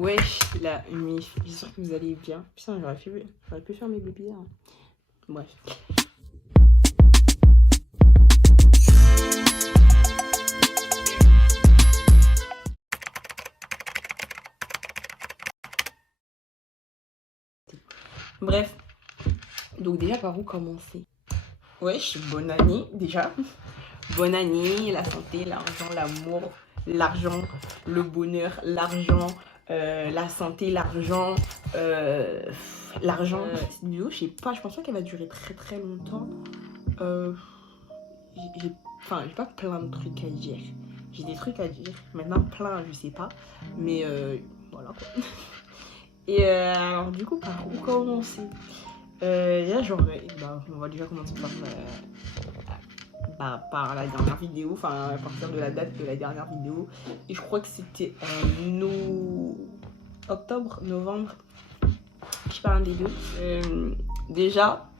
Wesh, la mif, j'espère que vous allez bien. Putain, j'aurais pu faire mes bébés. Hein. Bref. Bref. Donc déjà, par où commencer? Wesh, bonne année déjà. Bonne année, la santé, l'argent, l'amour, l'argent, le bonheur, l'argent, la santé, l'argent, l'argent. Cette vidéo, je sais pas, je pense pas qu'elle va durer très longtemps. J'ai pas plein de trucs à dire. J'ai des trucs à dire. Maintenant, plein, je sais pas. Mais voilà quoi. Et alors, du coup, par où commencer? Déjà, on va déjà commencer par la dernière vidéo, enfin à partir de la date de la dernière vidéo, et je crois que c'était en octobre, novembre, je sais pas, un des deux. Déjà,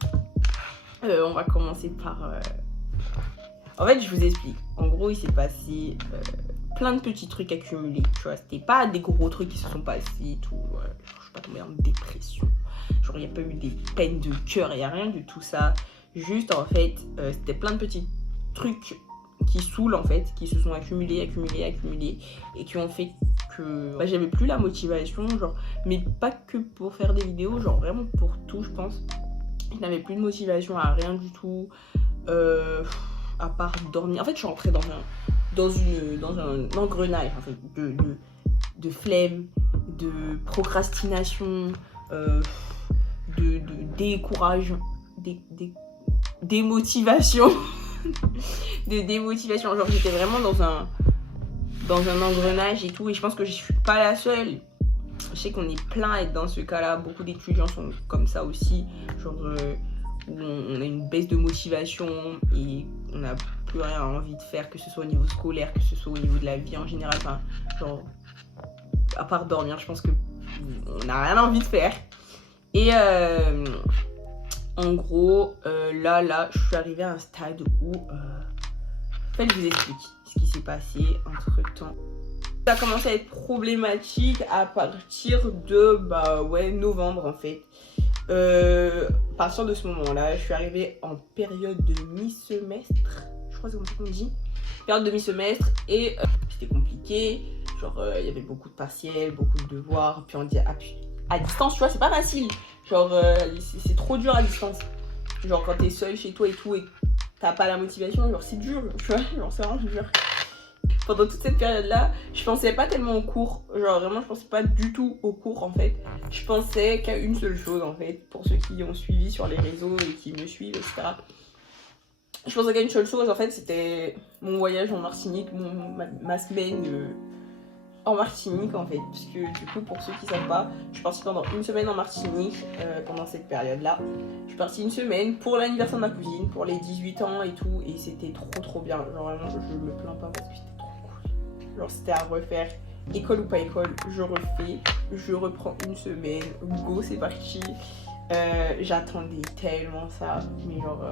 on va commencer par... En fait, je vous explique. En gros, il s'est passé plein de petits trucs accumulés, tu vois, c'était pas des gros trucs qui se sont passés et tout, je suis pas tombée en dépression, genre il n'y a pas eu des peines de cœur, il n'y a rien de tout ça, juste en fait, c'était plein de petits trucs qui saoulent en fait, qui se sont accumulés et qui ont fait que j'avais plus la motivation, genre, mais pas que pour faire des vidéos, genre vraiment pour tout, je pense. Je n'avais plus de motivation à rien du tout, à part dormir. En fait, je suis rentrée dans un engrenage en fait, de flemme, de procrastination, de décourage, démotivation. De démotivation, genre j'étais vraiment dans un engrenage et tout, et je pense que je suis pas la seule. Je sais qu'on est plein à être dans ce cas là, beaucoup d'étudiants sont comme ça aussi, genre où on a une baisse de motivation et on n'a plus rien envie de faire, que ce soit au niveau scolaire, que ce soit au niveau de la vie en général, enfin genre à part dormir, je pense que on n'a rien envie de faire. Et en gros, là, je suis arrivée à un stade où... En fait, je vous explique ce qui s'est passé entre-temps. Ça a commencé à être problématique à partir de, novembre, en fait. À partir de ce moment-là, je suis arrivée en période de mi-semestre. Je crois que c'est comme ça qu'on dit. Période de mi-semestre. Et c'était compliqué. Genre, il y avait beaucoup de partiels, beaucoup de devoirs. Puis on dit... à distance, tu vois, c'est pas facile. Genre, c'est trop dur à distance. Genre, quand t'es seul chez toi et tout, et t'as pas la motivation, genre, c'est dur, tu vois, genre, c'est vraiment dur. Pendant toute cette période-là, je pensais pas tellement aux cours. Genre, vraiment, je pensais pas du tout aux cours, en fait. Je pensais qu'à une seule chose, en fait, pour ceux qui ont suivi sur les réseaux et qui me suivent, etc. Je pensais qu'à une seule chose, en fait, c'était mon voyage en Martinique, ma semaine... en Martinique en fait, puisque du coup pour ceux qui savent pas, je suis partie pendant une semaine en Martinique pendant cette période là. Je suis partie une semaine pour l'anniversaire de ma cousine, pour les 18 ans et tout, et c'était trop bien, genre vraiment je me plains pas parce que c'était trop cool. Genre c'était à refaire, école ou pas école, je refais, je reprends une semaine, go c'est parti. J'attendais tellement ça, mais genre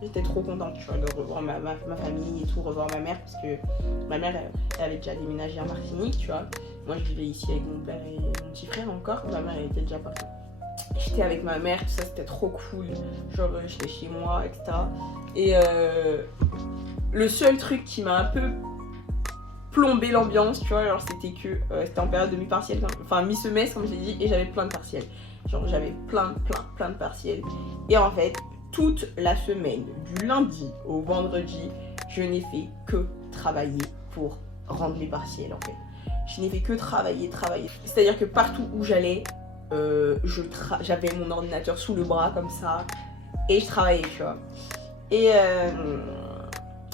j'étais trop contente, tu vois, de revoir ma famille et tout, revoir ma mère, parce que ma mère, elle avait déjà déménagé en Martinique, tu vois. Moi, je vivais ici avec mon père et mon petit frère encore. Ma mère, elle était déjà partie. J'étais avec ma mère, tout ça, c'était trop cool. Genre, j'étais chez moi, etc. Et le seul truc qui m'a un peu plombé l'ambiance, tu vois, alors c'était que c'était en période de mi-partiel, enfin mi-semestre, comme je l'ai dit, et j'avais plein de partiels. Genre, j'avais plein de partiels. Et en fait, toute la semaine, du lundi au vendredi, je n'ai fait que travailler pour rendre mes partiels en fait. Je n'ai fait que travailler. C'est-à-dire que partout où j'allais, j'avais mon ordinateur sous le bras comme ça et je travaillais, tu vois. Et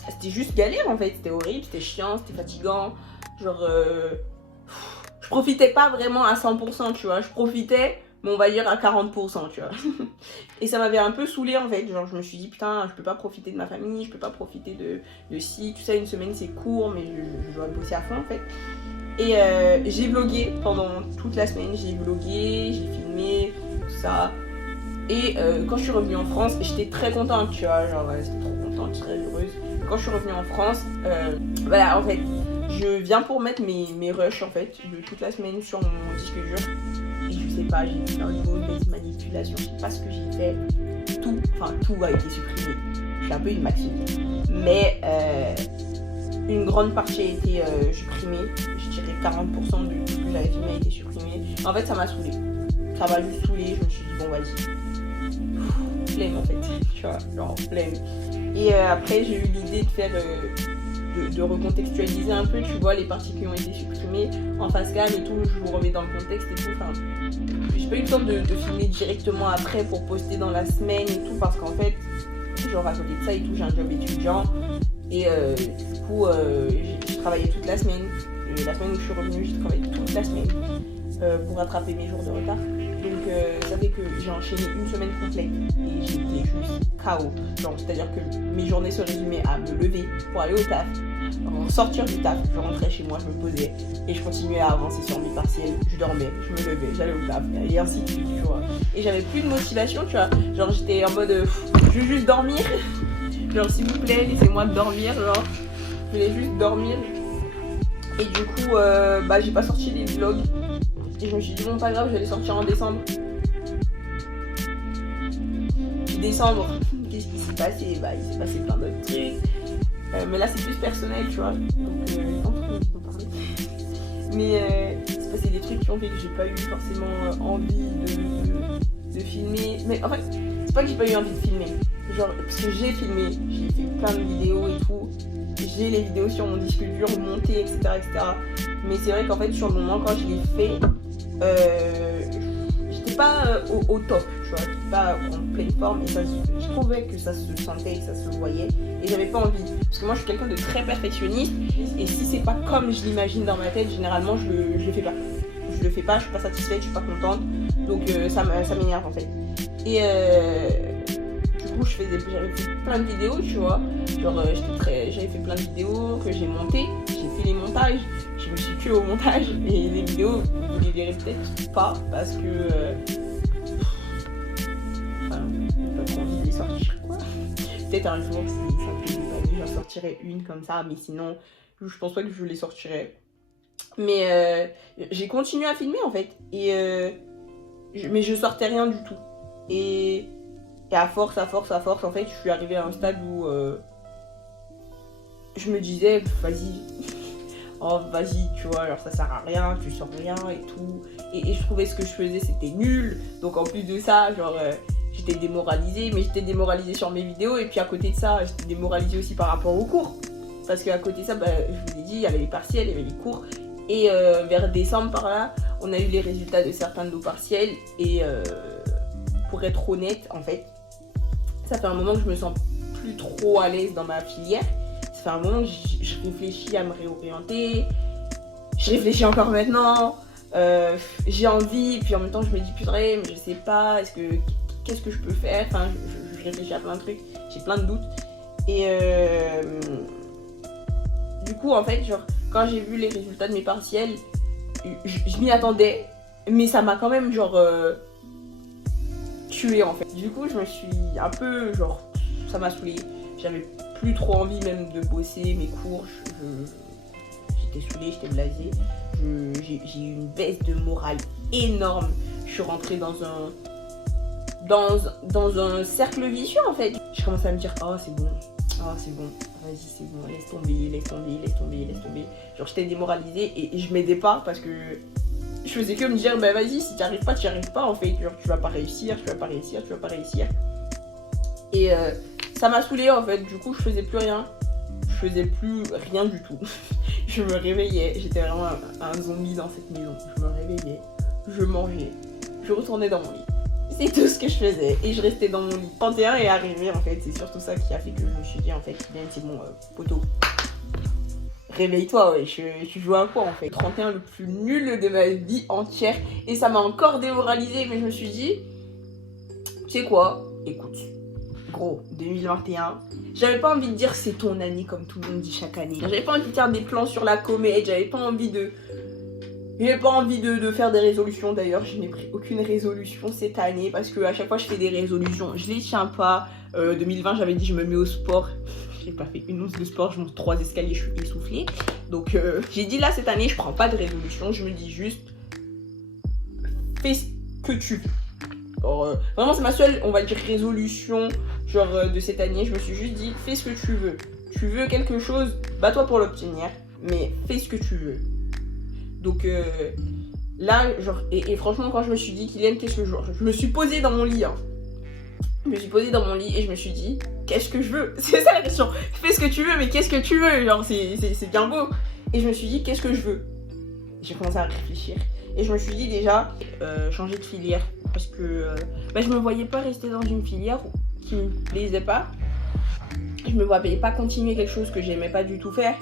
c'était juste galère en fait, c'était horrible, c'était chiant, c'était fatigant. Genre, je profitais pas vraiment à 100%, tu vois. Je profitais, mais on va dire à 40%, tu vois. Et ça m'avait un peu saoulée en fait, genre je me suis dit putain, je peux pas profiter de ma famille, je peux pas profiter de si, tout ça, une semaine c'est court, mais je dois bosser à fond en fait. Et j'ai vlogué pendant toute la semaine, j'ai vlogué, j'ai filmé, tout ça. Et quand je suis revenue en France, j'étais très contente, tu vois, genre j'étais trop contente, très heureuse. Quand je suis revenue en France, voilà, en fait, Je viens pour mettre mes rushs en fait de toute la semaine sur mon disque dur. Et je sais pas, j'ai fait un mauvaise manipulation, je sais pas ce que j'ai fait. Tout a été supprimé. Je suis un peu une maxime. Mais une grande partie a été supprimée. Je dirais 40% de ce que j'avais filmé a été supprimé. En fait, ça m'a saoulé. Ça m'a juste saoulé. Je me suis dit, bon, vas-y. Flemme en fait. Tu vois, genre flemme. Et après, j'ai eu l'idée de faire. De recontextualiser un peu, tu vois, les parties qui ont été supprimées en face cam et tout, je vous remets dans le contexte et tout. Enfin, j'ai pas eu le temps de filmer directement après pour poster dans la semaine et tout, parce qu'en fait, genre à côté de ça et tout, j'ai un job étudiant et du coup, j'ai travaillé toute la semaine. Et la semaine où je suis revenue, j'ai travaillé toute la semaine pour rattraper mes jours de retard. Donc ça fait que j'ai enchaîné une semaine complète et j'étais juste KO. Genre, c'est-à-dire que mes journées se résumaient à me lever pour aller au taf, sortir du taf, je rentrais chez moi, je me posais et je continuais à avancer sur mes partiels. Je dormais, je me levais, j'allais au taf et ainsi de suite, tu vois. Et j'avais plus de motivation, tu vois. Genre j'étais en mode je veux juste dormir. Genre s'il vous plaît, laissez-moi dormir, genre. Je voulais juste dormir. Et du coup, j'ai pas sorti les vlogs. Et je me suis dit, bon, pas grave, je vais les sortir en décembre. Décembre, qu'est-ce qui s'est passé? Il s'est passé plein d'autres trucs. Mais là, c'est plus personnel, tu vois. Donc, tant pis, on peut parler. Mais c'est passé des trucs qui ont fait que j'ai pas eu forcément envie de filmer. Mais en fait, c'est pas que j'ai pas eu envie de filmer. Genre, parce que j'ai filmé, j'ai fait plein de vidéos et tout. J'ai les vidéos sur mon disque dur montées, etc. Mais c'est vrai qu'en fait, sur le moment, quand je l'ai fait, j'étais pas au top, tu vois, j'étais pas en pleine forme et je trouvais que ça se sentait, que ça se voyait et j'avais pas envie. Parce que moi, je suis quelqu'un de très perfectionniste et si c'est pas comme je l'imagine dans ma tête, généralement, je le fais pas. Je le fais pas, je suis pas satisfaite, je suis pas contente, donc ça m'énerve en fait. Et du coup, j'avais fait plein de vidéos, tu vois. Genre, j'avais fait plein de vidéos que j'ai montées, j'ai fait les montages, je me suis tuée au montage. Et les vidéos, vous les verrez peut-être pas parce que. J'ai pas trop envie de les sortir, quoi. Peut-être un jour, si ça me plaît pas, j'en sortirai une comme ça, mais sinon, je pense pas que je les sortirai. Mais j'ai continué à filmer en fait. Mais je sortais rien du tout. Et à force, en fait, je suis arrivée à un stade où je me disais, vas-y, tu vois, alors ça sert à rien, tu sors rien et tout. Et je trouvais ce que je faisais, c'était nul. Donc en plus de ça, genre, j'étais démoralisée, mais j'étais démoralisée sur mes vidéos. Et puis à côté de ça, j'étais démoralisée aussi par rapport aux cours. Parce qu'à côté de ça, je vous l'ai dit, il y avait les partiels, il y avait les cours. Et vers décembre, par là, on a eu les résultats de certains de nos partiels. Et pour être honnête, en fait, ça fait un moment que je me sens plus trop à l'aise dans ma filière. Ça fait un moment que je réfléchis à me réorienter. Je réfléchis encore maintenant. J'ai envie, puis en même temps je me dis purée, mais je sais pas, qu'est-ce que je peux faire? Enfin, je réfléchis à plein de trucs, j'ai plein de doutes. Et du coup, en fait, genre, quand j'ai vu les résultats de mes partiels, je m'y attendais, mais ça m'a quand même, genre, tuée en fait. Du coup, je me suis un peu, genre, ça m'a saoulée. J'avais plus trop envie même de bosser mes cours. J'étais saoulée, j'étais blasée. J'ai eu une baisse de morale énorme. Je suis rentrée dans un cercle vicieux en fait. Je commençais à me dire, oh c'est bon, vas-y c'est bon, laisse tomber. Genre j'étais démoralisée et je m'aidais pas parce que je faisais que me dire, vas-y, si tu arrives pas en fait. Genre tu vas pas réussir. Et ça m'a saoulée en fait, du coup je faisais plus rien. Je faisais plus rien du tout. Je me réveillais, j'étais vraiment un zombie dans cette maison. Je me réveillais, je mangeais, je retournais dans mon lit. C'est tout ce que je faisais et je restais dans mon lit. 31 est arrivé en fait, c'est surtout ça qui a fait que je me suis dit en fait, bien c'est bon, poteau. Réveille-toi, ouais, tu joues à quoi en fait? 31 le plus nul de ma vie entière et ça m'a encore démoralisée, mais je me suis dit, tu sais quoi, écoute. Gros, 2021, j'avais pas envie de dire c'est ton année comme tout le monde dit chaque année. J'avais pas envie de faire des plans sur la comète, j'avais pas envie de faire des résolutions. D'ailleurs, je n'ai pris aucune résolution cette année parce que à chaque fois je fais des résolutions, je les tiens pas. 2020, j'avais dit je me mets au sport, j'ai pas fait une once de sport, je monte 3 escaliers, je suis essoufflée. Donc j'ai dit là cette année, je prends pas de résolution, je me dis juste fais ce que tu veux. Alors, vraiment c'est ma seule, on va dire, résolution genre de cette année. Je me suis juste dit fais ce que tu veux. Tu veux quelque chose, bats-toi pour l'obtenir, mais fais ce que tu veux. Donc là, genre, et franchement, quand je me suis dit Kylian, qu'est-ce que je me suis posée dans mon lit, hein. Je me suis posée dans mon lit et je me suis dit, qu'est-ce que je veux? C'est ça la question. Fais ce que tu veux, mais qu'est-ce que tu veux? Genre, c'est bien beau. Et je me suis dit, qu'est-ce que je veux? J'ai commencé à réfléchir. Et je me suis dit déjà, changer de filière. Parce que je me voyais pas rester dans une filière qui me plaisait pas. Je me voyais pas continuer quelque chose que j'aimais pas du tout faire.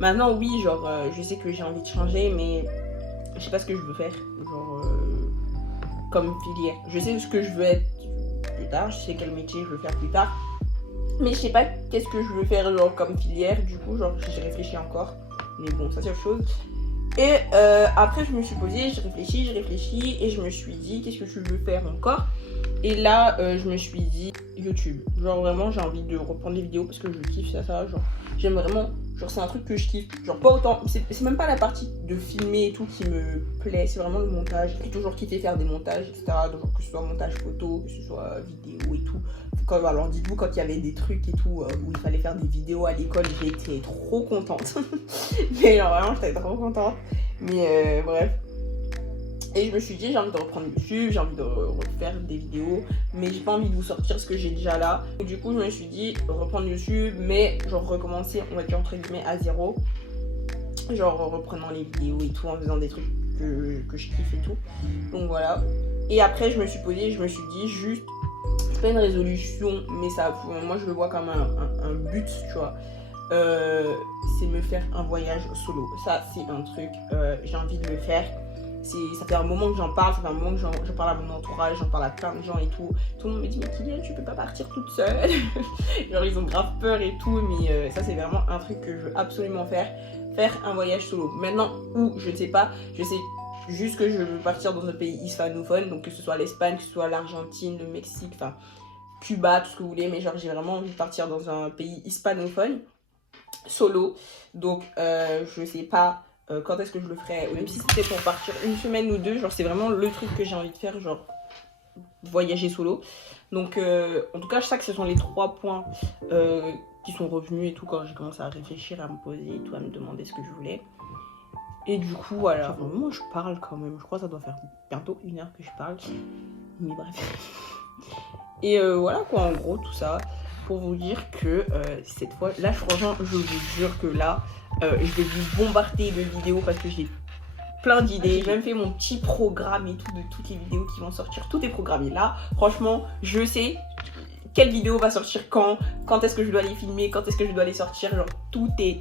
Maintenant, oui, genre, je sais que j'ai envie de changer, mais je sais pas ce que je veux faire. Genre, comme filière. Je sais ce que je veux être plus tard, je sais quel métier je veux faire plus tard. Mais je sais pas qu'est-ce que je veux faire, genre, comme filière. Du coup, genre, j'ai réfléchi encore. Mais bon, ça, c'est autre chose. Et après, je me suis posée, j'ai réfléchi, et je me suis dit, qu'est-ce que tu veux faire encore? Et là, je me suis dit, YouTube. Genre, vraiment, j'ai envie de reprendre les vidéos parce que je kiffe ça. Genre, j'aime vraiment. Genre, c'est un truc que je kiffe. Genre, pas autant. C'est même pas la partie de filmer et tout qui me plaît. C'est vraiment le montage. J'ai toujours kiffé faire des montages, etc. Donc, que ce soit montage photo, que ce soit vidéo et tout. Alors, dites-vous, quand il y avait des trucs et tout, où il fallait faire des vidéos à l'école, j'étais trop contente. Mais genre, vraiment, j'étais trop contente. Mais bref. Et je me suis dit, j'ai envie de reprendre YouTube, j'ai envie de refaire des vidéos, mais j'ai pas envie de vous sortir ce que j'ai déjà là. Et du coup, je me suis dit, reprendre YouTube, mais genre recommencer, on va dire entre guillemets, à zéro. Genre reprenant les vidéos et tout, en faisant des trucs que je kiffe et tout. Donc voilà. Et après, je me suis posée, je me suis dit, juste, c'est pas une résolution, mais ça, moi je le vois comme un but, tu vois. C'est me faire un voyage solo. Ça, c'est un truc, j'ai envie de le faire. Ça fait un moment que j'en parle, ça fait un moment que j'en parle à mon entourage, j'en parle à plein de gens et tout. Tout le monde me dit, mais Kylian, tu peux pas partir toute seule. Genre, ils ont grave peur et tout, mais ça, c'est vraiment un truc que je veux absolument faire. Faire un voyage solo. Maintenant, où, je ne sais pas, je sais juste que je veux partir dans un pays hispanophone, donc que ce soit l'Espagne, que ce soit l'Argentine, le Mexique, enfin, Cuba, tout ce que vous voulez, mais genre, j'ai vraiment envie de partir dans un pays hispanophone, solo. Donc, je sais pas. Quand est-ce que je le ferais, même si c'était pour partir une semaine ou deux, genre c'est vraiment le truc que j'ai envie de faire, genre voyager solo. Donc en tout cas je sais que ce sont les 3 points qui sont revenus et tout quand j'ai commencé à réfléchir, à me poser et tout, à me demander ce que je voulais. Et du coup voilà, enfin, moi je parle quand même, je crois que ça doit faire bientôt 1 heure que je parle, mais bref. Et voilà quoi, en gros tout ça pour vous dire que cette fois, là franchement je vous jure que là je vais vous bombarder de vidéos parce que j'ai plein d'idées. J'ai même fait mon petit programme et tout de toutes les vidéos qui vont sortir. Tout est programmé là. Franchement, je sais quelle vidéo va sortir quand est-ce que je dois les filmer, quand est-ce que je dois les sortir. Genre, tout est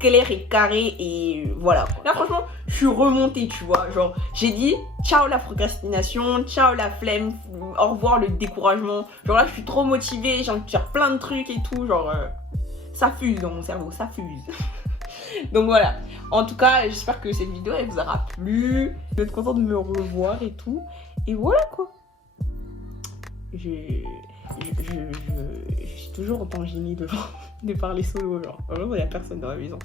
clair et carré et voilà. Là, franchement, je suis remontée, tu vois. Genre, j'ai dit ciao la procrastination, ciao la flemme, au revoir le découragement. Genre là, je suis trop motivée, j'ai envie de faire plein de trucs et tout. Genre, ça fuse dans mon cerveau, ça fuse. Donc voilà, en tout cas j'espère que cette vidéo elle vous aura plu, vous êtes content de me revoir et tout, et voilà quoi. Je suis toujours autant gênée de parler solo, genre vraiment il n'y a personne dans la maison.